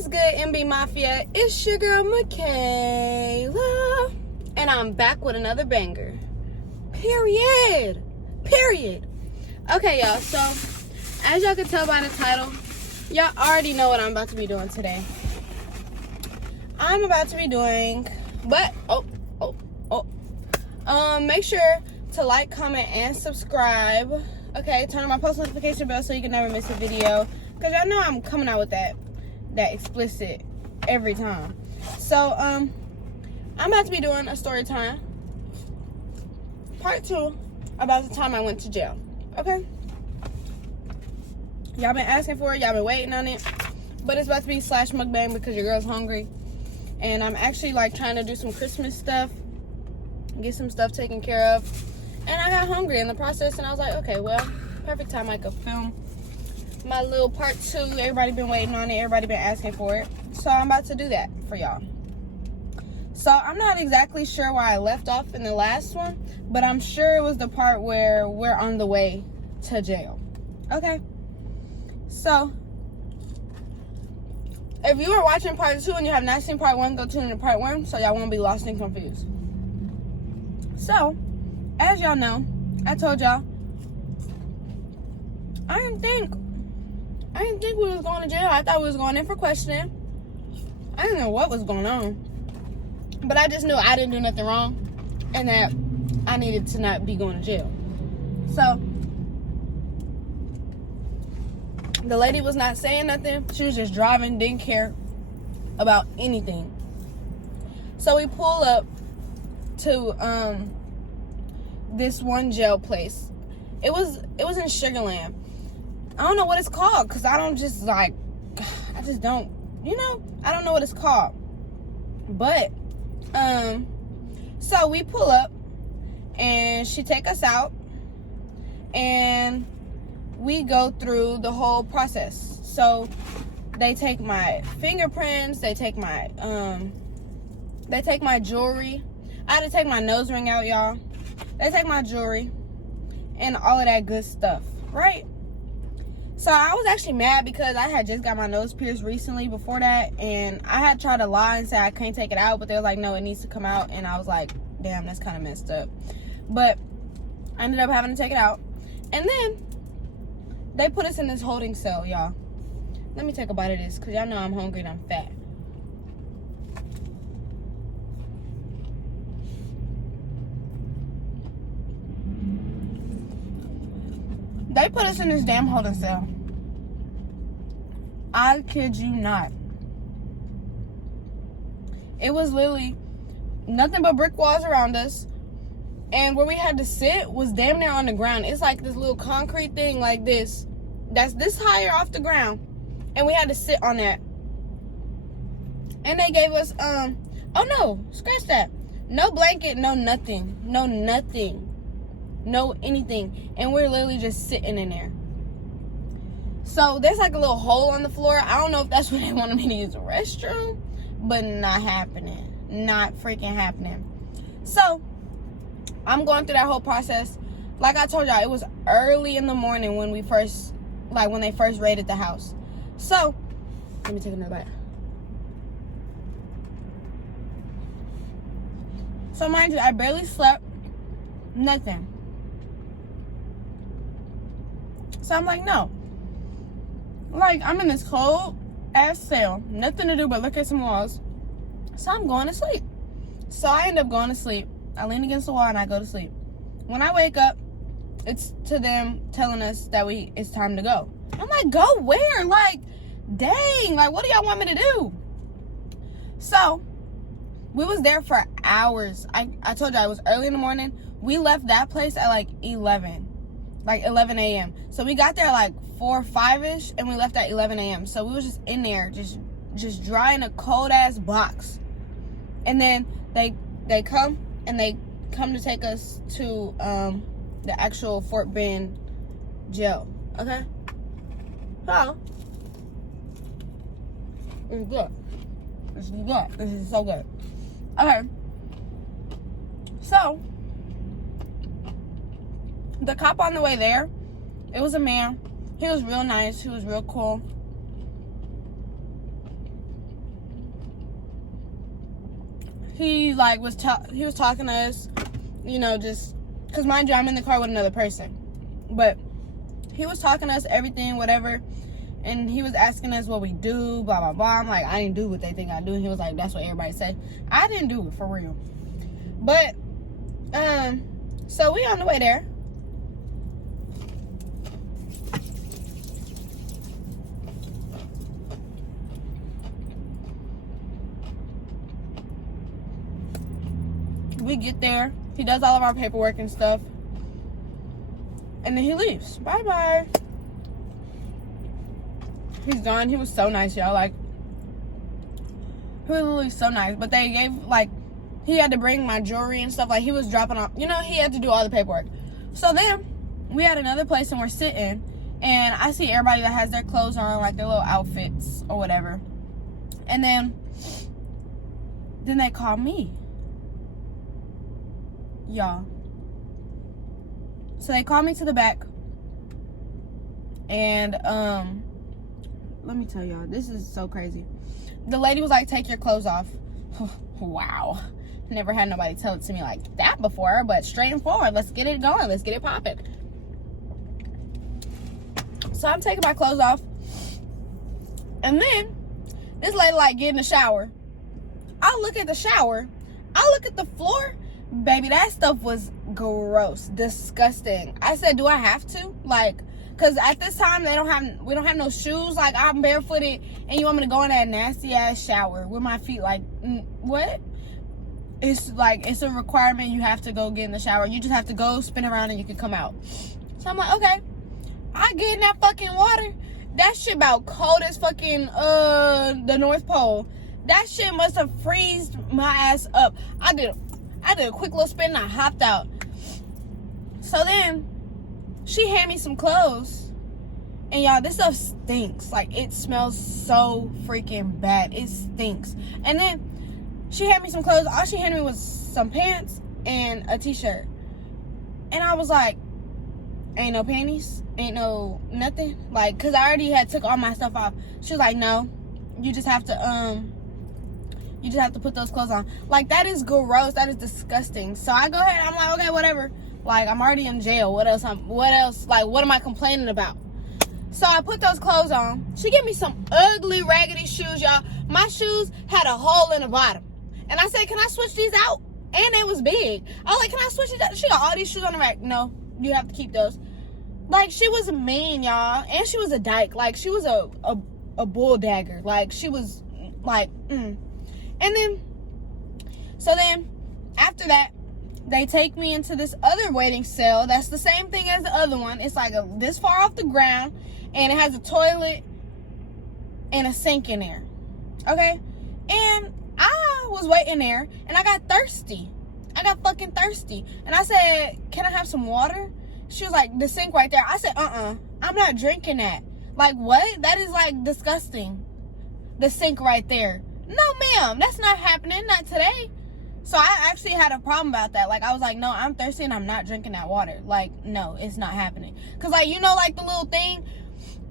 What's good, MB Mafia? It's your girl, Michaela. And I'm back with another banger. Period. Okay, y'all. So, as y'all can tell by the title, y'all already know what I'm about to be doing today. I'm about to be doing... make sure to like, comment, and subscribe. Okay, turn on my post notification bell so you can never miss a video. Because y'all know I'm coming out with that explicit every time. So, I'm about to be doing a story time. Part 2 about the time I went to jail. Okay? Y'all been asking for it. Y'all been waiting on it. But it's about to be / mukbang because your girl's hungry. And I'm actually like trying to do some Christmas stuff. Get some stuff taken care of. And I got hungry in the process. And I was like, okay, well, perfect time I could film my little part 2. Everybody been waiting on it. Everybody been asking for it. So I'm about to do that for y'all. So I'm not exactly sure why I left off in the last one, but I'm sure it was the part where we're on the way to jail. Okay? So if you are watching part 2 and you have not seen part 1, go tune into part 1 so y'all won't be lost and confused. So, as y'all know, I told y'all I didn't think we was going to jail. I thought we was going in for questioning. I didn't know what was going on. But I just knew I didn't do nothing wrong and that I needed to not be going to jail. So, the lady was not saying nothing. She was just driving, didn't care about anything. So we pull up to this one jail place. It was in Sugarland. I don't know what it's called because I don't know what it's called. But so we pull up and she take us out and we go through the whole process. So they take my fingerprints, they take my jewelry. I had to take my nose ring out, y'all. They take my jewelry and all of that good stuff, right? So I was actually mad because I had just got my nose pierced recently before that, and I had tried to lie and say I can't take it out, but they were like, no, it needs to come out, and I was like, damn, that's kind of messed up. But I ended up having to take it out, and then they put us in this holding cell, y'all. Let me take a bite of this because y'all know I'm hungry and I'm fat. They put us in this damn holding cell. I kid you not. It was literally nothing but brick walls around us. And where we had to sit was damn near on the ground. It's like this little concrete thing like this. That's this higher off the ground. And we had to sit on that. And they gave us, oh no, scratch that. No blanket, no nothing. No nothing. No anything. And we're literally just sitting in there. So there's like a little hole on the floor. I don't know if that's where they wanted me to use the restroom, but not happening. Not freaking happening. So I'm going through that whole process. Like I told y'all, it was early in the morning when we first, when they first raided the house. So let me take another bite. So mind you, I barely slept. Nothing. So I'm like, no. Like, I'm in this cold ass cell. Nothing to do but look at some walls. So I'm going to sleep. So I end up going to sleep. I lean against the wall and I go to sleep. When I wake up, it's to them telling us that it's time to go. I'm like, go where? Like, dang. Like, what do y'all want me to do? So we was there for hours. I told you it was early in the morning. We left that place at like 11 a.m. So we got there like 4 or 5ish and we left at 11 a.m. So we was just in there just dry in a cold ass box. And then they come to take us to the actual Fort Bend jail. Okay? So it's good. This is good. This is so good. Okay. So the cop on the way there, it was a man. He was real nice. He was real cool. he like was talking to us, you know, just because mind you, I'm in the car with another person, but he was talking to us, everything, whatever, and he was asking us what we do, blah blah blah. I'm like, I didn't do what they think I do, and he was like, that's what everybody say. I didn't do it for real, but so we on the way there. We get there. He does all of our paperwork and stuff. And then he leaves. Bye-bye. He's gone. He was so nice, y'all. Like, he was literally so nice. But they gave, like, he had to bring my jewelry and stuff. Like, he was dropping off. You know, he had to do all the paperwork. So then, we had another place and we're sitting. And I see everybody that has their clothes on, like their little outfits or whatever. And then they call me. Y'all. So they called me to the back. And let me tell y'all, this is so crazy. The lady was like, take your clothes off. Wow. Never had nobody tell it to me like that before, but straight and forward. Let's get it going. Let's get it popping. So I'm taking my clothes off. And then this lady like get in the shower. I look at the shower. I look at the floor. Baby, that stuff was gross, disgusting. I said, do I have to? Like, cause at this time we don't have no shoes. Like, I'm barefooted, and you want me to go in that nasty ass shower with my feet like, what? It's like, it's a requirement. You have to go get in the shower. You just have to go spin around and you can come out. So I'm like, okay. I get in that fucking water. That shit about cold as fucking the North Pole. That shit must have freezed my ass up. I did a quick little spin and I hopped out. So then she handed me some clothes. And y'all, this stuff stinks. Like, it smells so freaking bad. It stinks. And then she handed me some clothes. All she handed me was some pants and a t-shirt. And I was like, ain't no panties? Ain't no nothing? Like, cause I already had took all my stuff off. She was like, no, you just have to put those clothes on. Like, that is gross. That is disgusting. So I go ahead. I'm like, okay, whatever. Like, I'm already in jail. What else? Like, what am I complaining about? So I put those clothes on. She gave me some ugly, raggedy shoes, y'all. My shoes had a hole in the bottom. And I said, can I switch these out? And it was big. I was like, can I switch these out? She got all these shoes on the rack. No, you have to keep those. Like, she was mean, y'all. And she was a dyke. Like, she was a bull dagger. Like, she was, like, And then, so then, after that, they take me into this other waiting cell. That's the same thing as the other one. It's like this far off the ground, and it has a toilet and a sink in there. Okay? And I was waiting there, and I got thirsty. I got fucking thirsty. And I said, can I have some water? She was like, the sink right there. I said, I'm not drinking that. Like, what? That is, like, disgusting. The sink right there. No, ma'am, that's not happening. Not today. So I actually had a problem about that. Like, I was like, no, I'm thirsty and I'm not drinking that water. Like, no, it's not happening. Because, like, you know, like, the little thing,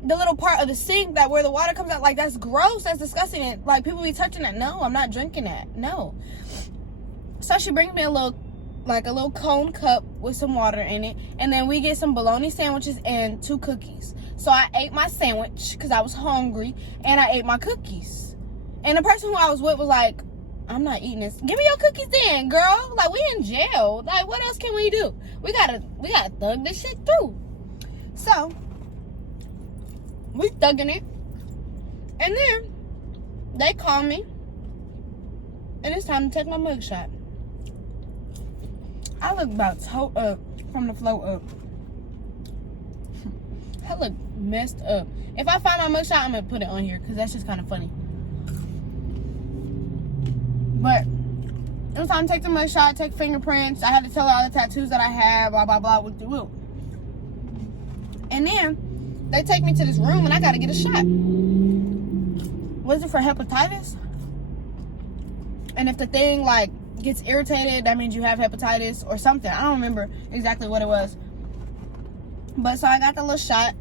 the little part of the sink that where the water comes out, like, that's gross. That's disgusting. And, like, people be touching that. No, I'm not drinking that. No. So she brings me a little cone cup with some water in it. And then we get some bologna sandwiches and 2 cookies. So I ate my sandwich because I was hungry. And I ate my cookies. And the person who I was with was like, I'm not eating this. Give me your cookies then, girl. Like, we in jail. Like, what else can we do? We gotta thug this shit through. So, we thugging it. And then, they call me. And it's time to take my mugshot. I look about toe up from the floor up. I look messed up. If I find my mugshot, I'm gonna put it on here because that's just kind of funny. But it was time to take the mugshot, take fingerprints. I had to tell her all the tattoos that I had, blah, blah, blah, with the woo. And then they take me to this room and I got to get a shot. Was it for hepatitis? And if the thing, like, gets irritated, that means you have hepatitis or something. I don't remember exactly what it was. But so I got the little shot.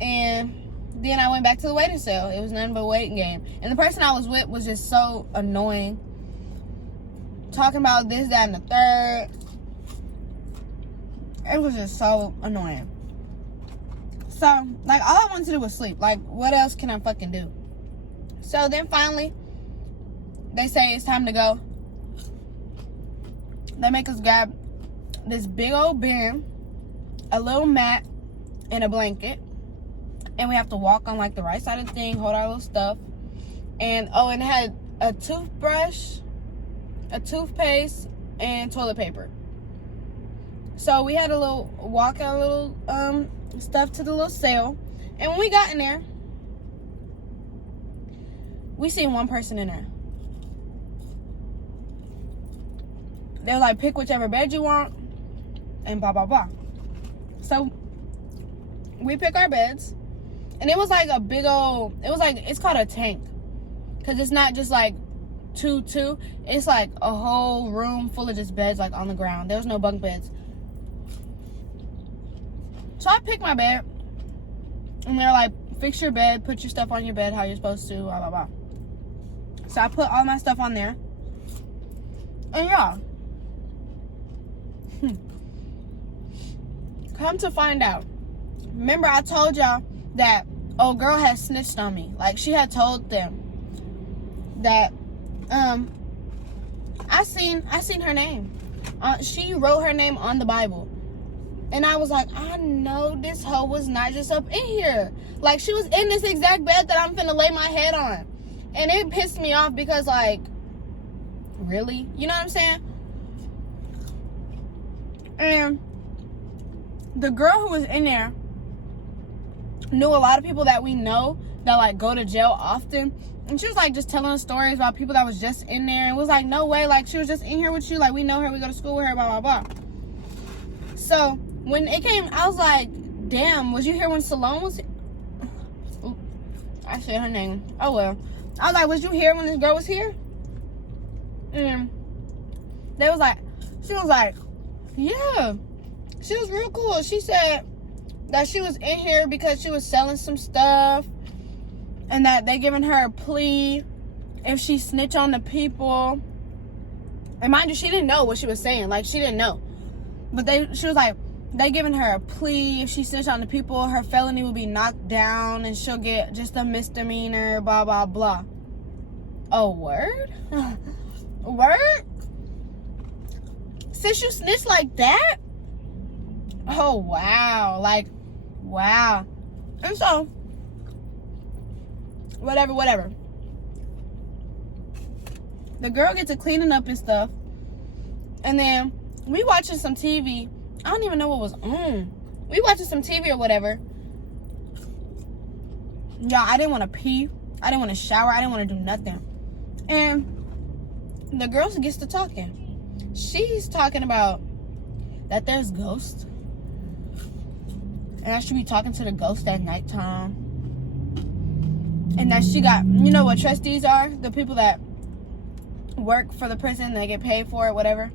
And then I went back to the waiting cell. It was nothing but a waiting game. And the person I was with was just so annoying. talking about this, that, and the third. It was just so annoying. So, like, all I wanted to do was sleep. Like, what else can I fucking do? So then finally, they say it's time to go. They make us grab this big old bin, a little mat, and a blanket. And we have to walk on, like, the right side of the thing, hold our little stuff. And, and it had a toothbrush, a toothpaste, and toilet paper. So we had a little walk out, a little stuff to the little cell. And when we got in there, we seen one person in there. They were like, pick whichever bed you want, and blah, blah, blah. So we pick our beds. And it was like a big old, it's called a tank. Because it's not just like 2. It's like a whole room full of just beds, like on the ground. There was no bunk beds. So I picked my bed. And they're like, fix your bed, put your stuff on your bed how you're supposed to, blah, blah, blah. So I put all my stuff on there. And yeah. Come to find out. Remember I told y'all that old girl had snitched on me. Like, she had told them that I seen her name. She wrote her name on the Bible. And I was like, I know this hoe was not just up in here. Like, she was in this exact bed that I'm finna lay my head on. And it pissed me off because, like, really? You know what I'm saying? And the girl who was in there knew a lot of people that we know that, like, go to jail often. And she was, like, just telling us stories about people that was just in there. And was like, no way. Like, she was just in here with you. Like, we know her. We go to school with her, blah, blah, blah. So, when it came, I was like, damn, was you here when Salome was here? Ooh, I said her name. Oh, well. I was like, was you here when this girl was here? And she was like, yeah. She was real cool. She said that she was in here because she was selling some stuff. And that they giving her a plea if she snitch on the people. And mind you, she didn't know what she was saying. Like, she didn't know. But she was like, they giving her a plea. If she snitched on the people, her felony will be knocked down and she'll get just a misdemeanor, blah, blah, blah. Oh, word? Word? Since you snitched like that? Oh, wow. Like, wow. And so, whatever. The girl gets to cleaning up and stuff. And then we watching some TV. I don't even know what was on. We watching some TV or whatever. Yeah, I didn't want to pee. I didn't want to shower. I didn't want to do nothing. And the girl gets to talking. She's talking about that there's ghosts. And I should be talking to the ghost at nighttime. And that she got, you know what trustees are? The people that work for the prison. They get paid for it, whatever.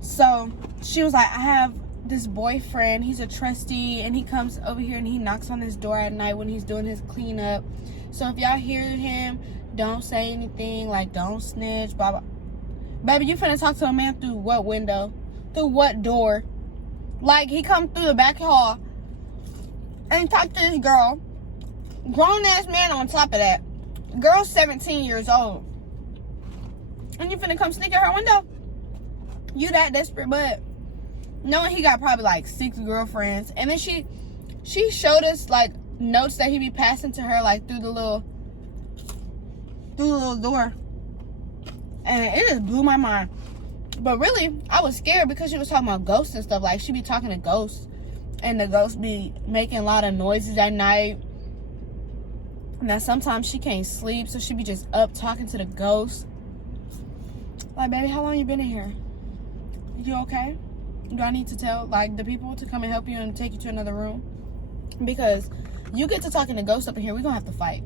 So she was like, I have this boyfriend. He's a trustee. And he comes over here and he knocks on his door at night when he's doing his cleanup. So if y'all hear him, don't say anything. Like, don't snitch, blah, blah. Baby, you finna talk to a man through what window? Through what door? Like, he come through the back hall and talk to this girl. Grown-ass man on top of that. Girl's 17 years old. And you finna come sneak at her window? You that desperate, but knowing he got probably like 6 girlfriends. And then she showed us like notes that he be passing to her like through the little door. And it just blew my mind. But really, I was scared because she was talking about ghosts and stuff. Like, she be talking to ghosts. And the ghosts be making a lot of noises at night. And that sometimes she can't sleep. So she be just up talking to the ghosts. Like, baby, how long you been in here? You okay? Do I need to tell, like, the people to come and help you and take you to another room? Because you get to talking to ghosts up in here, we're going to have to fight.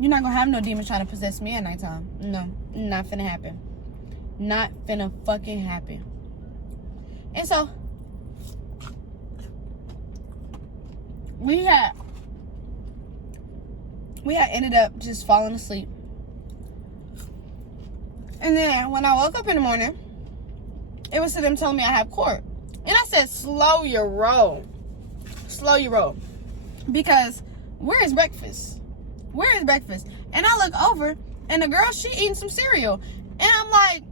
You're not going to have no demons trying to possess me at nighttime. No, not finna happen. Not finna fucking happen. And so, we had ended up just falling asleep. And then when I woke up in the morning, it was to them telling me I have court. And I said, slow your roll. Slow your roll. Because where is breakfast? Where is breakfast? And I look over, and the girl, she eating some cereal. And I'm like,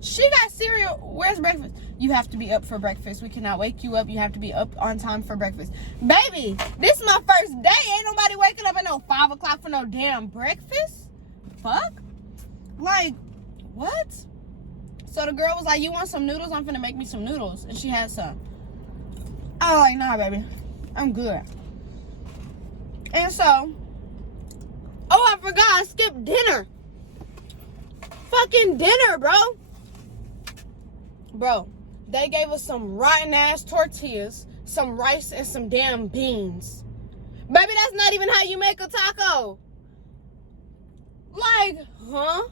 she got cereal. Where's breakfast? You have to be up for breakfast. We cannot wake you up. You have to be up on time for breakfast. Baby, this is my first day. Ain't nobody waking up at no 5 o'clock for no damn breakfast. Fuck. Like, what? So the girl was like, you want some noodles? I'm finna make me some noodles. And she had some. I was like, nah, baby. I'm good. And so, oh, I forgot. I skipped dinner. Fucking dinner, bro. Bro, they gave us some rotten ass tortillas, some rice, and some damn beans. Baby, that's not even how you make a taco. Like, huh?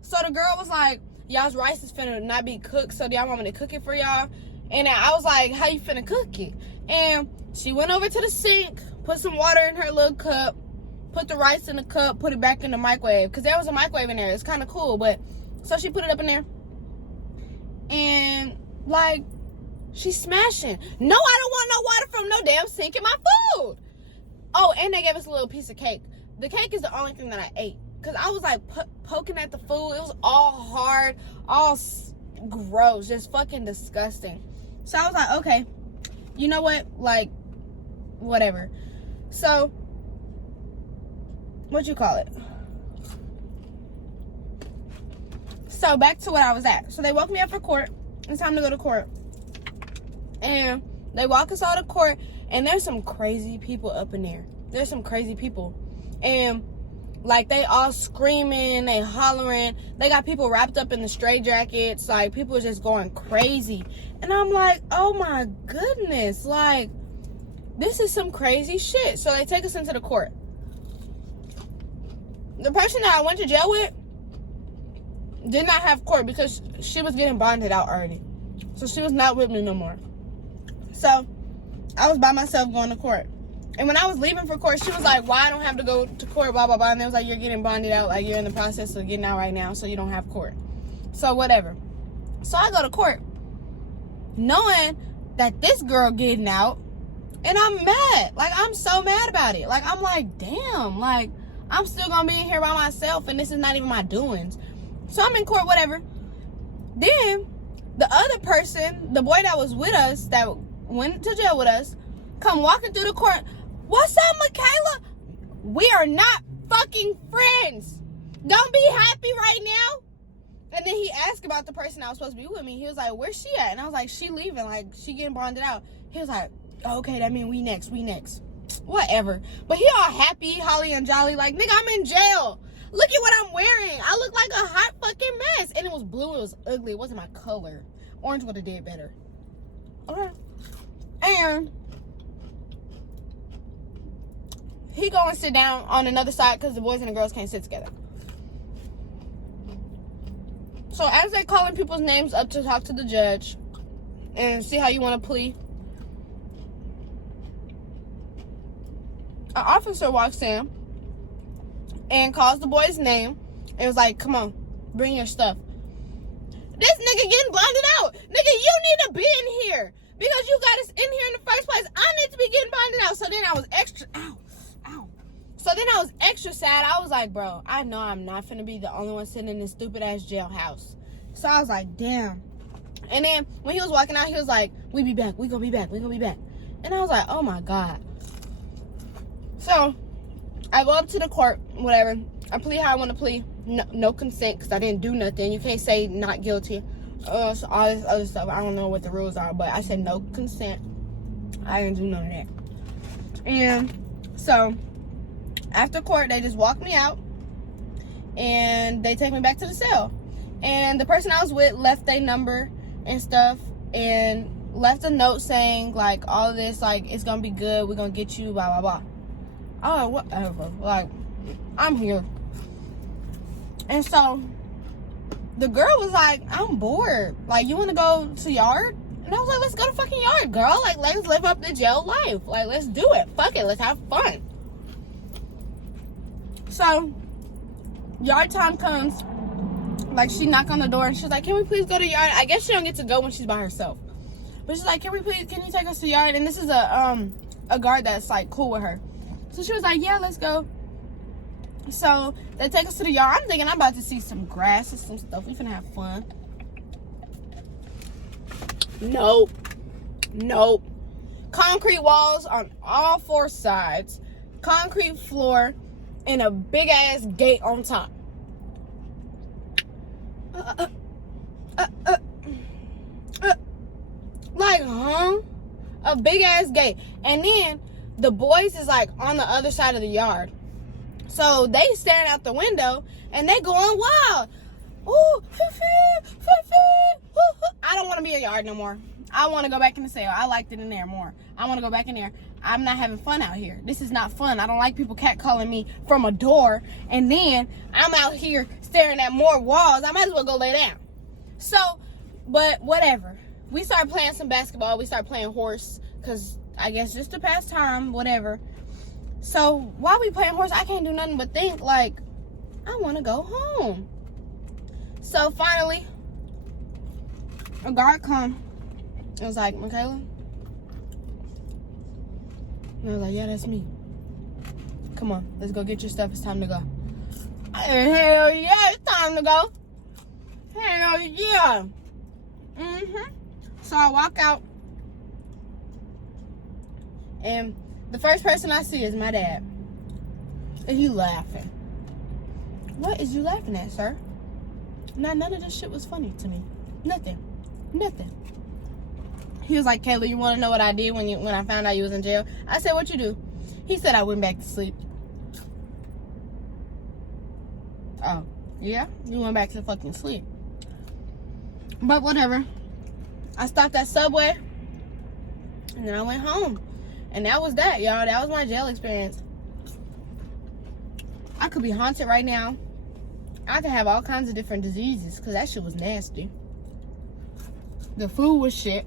So the girl was like, y'all's rice is finna not be cooked, so do y'all want me to cook it for y'all? And I was like, how you finna cook it? And she went over to the sink, put some water in her little cup, put the rice in the cup, put it back in the microwave. Because there was a microwave in there. It's kind of cool. But so she put it up in there. And, like, she's smashing. No, I don't want no water from no damn sink in my food. Oh, and they gave us a little piece of cake. The cake is the only thing that I ate. Because I was, like, poking at the food. It was all hard, all gross, just fucking disgusting. So I was like, okay, you know what? Like, whatever. So, what you call it? So back to what I was at. So they woke me up for court. It's time to go to court. And they walk us all to court. And there's some crazy people up in there. There's some crazy people. And like they all screaming, they hollering. They got people wrapped up in the straitjackets. Like people are just going crazy. And I'm like, oh my goodness. Like this is some crazy shit. So they take us into the court. The person that I went to jail with did not have court because she was getting bonded out already. So she was not with me no more. So I was by myself going to court. And when I was leaving for court, she was like, why I don't have to go to court, blah, blah, blah. And they was like, you're getting bonded out. Like, you're in the process of getting out right now, so you don't have court. So whatever. So I go to court knowing that this girl getting out. And I'm mad. Like, I'm so mad about it. Like, I'm like, damn. Like, I'm still going to be in here by myself, and this is not even my doings. So I'm in court, whatever. Then, the other person, the boy that was with us, that went to jail with us, come walking through the court. What's up, Michaela? We are not fucking friends. Don't be happy right now. And then he asked about the person that was supposed to be with me. He was like, where's she at? And I was like, she leaving. Like, she getting bonded out. He was like, okay, that means we next. Whatever. But he all happy, holly and jolly. Like, nigga, I'm in jail. Look at what I'm wearing. I look like a hot fucking mess. And it was blue. It was ugly. It wasn't my color. Orange would have did better. Okay. And he go and sit down on another side because the boys and the girls can't sit together. So as they calling people's names up to talk to the judge and see how you want to plea, an officer walks in and calls the boy's name and was like, come on, bring your stuff. This nigga getting blinded out. Nigga, you need to be in here because you got us in here in the first place. I need to be getting blinded out. So then I was extra, So then I was extra sad. I was like, bro, I know I'm not finna be the only one sitting in this stupid ass jailhouse. So I was like, damn. And then when he was walking out, he was like, we be back. We gonna be back. And I was like, oh my God. So I go up to the court, whatever. I plead how I want to plead. No consent because I didn't do nothing. You can't say not guilty. So all this other stuff. I don't know what the rules are, but I said no consent. I didn't do none of that. And so after court, they just walk me out and they take me back to the cell. And the person I was with left their number and stuff and left a note saying, like, all of this, like, it's gonna be good. We're gonna get you, blah, blah, blah. Oh, whatever. Like, I'm here. And so the girl was like, I'm bored. Like, you want to go to yard? And I was like, let's go to fucking yard, girl. Like, let's live up the jail life. Like, let's do it. Fuck it. Let's have fun. So, yard time comes. Like, she knocked on the door and she was like, can we please go to the yard? I guess she don't get to go when she's by herself. But she's like, can you take us to the yard? And this is a guard that's like cool with her. So she was like, yeah, let's go. So they take us to the yard. I'm thinking I'm about to see some grass and some stuff. We finna have fun. Nope. Concrete walls on all 4 sides. Concrete floor and a big ass gate on top. Like, huh? A big ass gate. And then the boys is like on the other side of the yard. So they staring out the window and they going wild. Ooh, I don't want to be a yard no more. I want to go back in the cell. I liked it in there more. I want to go back in there. I'm not having fun out here. This is not fun. I don't like people catcalling me from a door. And then I'm out here staring at more walls. I might as well go lay down. So, but whatever. We started playing some basketball. We started playing horse. Because I guess just to pass time, whatever. So while we playing horse, I can't do nothing but think like, I want to go home. So finally, a guard come. I was like, Michaela? And I was like, yeah, that's me. Come on, let's go get your stuff. It's time to go. Hell yeah, it's time to go. Hell yeah. So I walk out. And the first person I see is my dad. And he laughing. What is you laughing at, sir? None of this shit was funny to me. Nothing. He was like, Kayla, you want to know what I did when I found out you was in jail? I said, what you do? He said, I went back to sleep. Oh, yeah? You went back to fucking sleep. But whatever. I stopped at Subway. And then I went home. And that was that, y'all. That was my jail experience. I could be haunted right now. I could have all kinds of different diseases because that shit was nasty. The food was shit.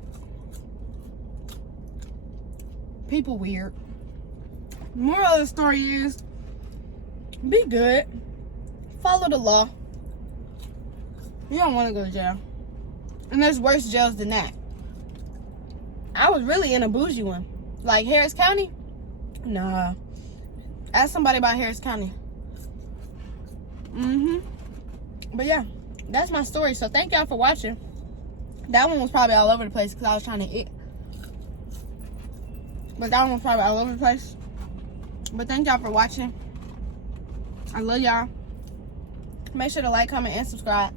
People weird. Moral of the story is, be good. Follow the law. You don't want to go to jail. And there's worse jails than that. I was really in a bougie one. Like Harris County? Nah. Ask somebody about Harris County. But yeah, that's my story. So thank y'all for watching. That one was probably all over the place because I was trying to eat. But that one was probably all over the place. But thank y'all for watching. I love y'all. Make sure to like, comment, and subscribe.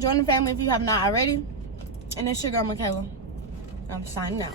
Join the family if you have not already. And it's your girl, Michaela. I'm signing out.